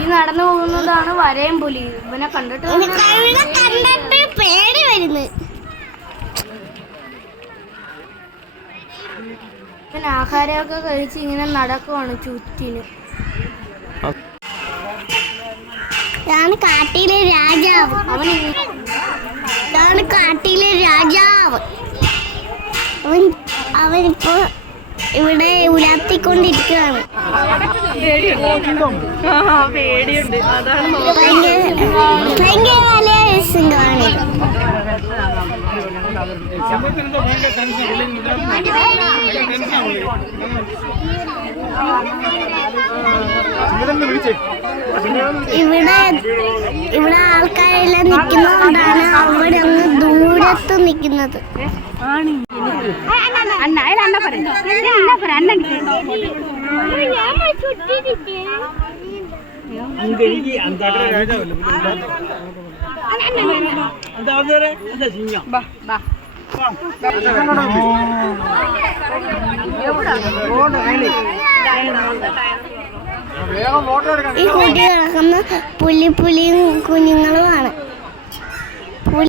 ഈ നടന്നു പോകുന്നതാണ് വരയും പുലി. ഇവനെ കണ്ടിട്ട് പേടി വരുന്നു. ഇവൻ ആഹാരമൊക്കെ കഴിച്ച് ഇങ്ങനെ നടക്കുവാണ് ചുറ്റിന്. ഇതാണ് കാട്ടിലെ രാജാവ്. അവൻ ഇതാണ് കാട്ടിലെ രാജാവ്. അവൻ അവനിപ്പോ ഇവിടെ ഉലാത്തിക്കൊണ്ടിരിക്കുകയാണ് പേടിയുണ്ട്. അതാണ് ഭയങ്കര ഇവിടെ ഇവിടെ ആൾക്കാരെല്ലാം നിൽക്കുന്നതുകൊണ്ടാണ് അവിടെ ദൂരത്ത് നിൽക്കുന്നത്. അണ്ണ അയാൾ അണ്ണ പറയും. അണ്ണ പറ അണ്ണ ഈ കൂട്ടി നടക്കുന്ന പുലി പുലിയും കുഞ്ഞുങ്ങളുമാണ്.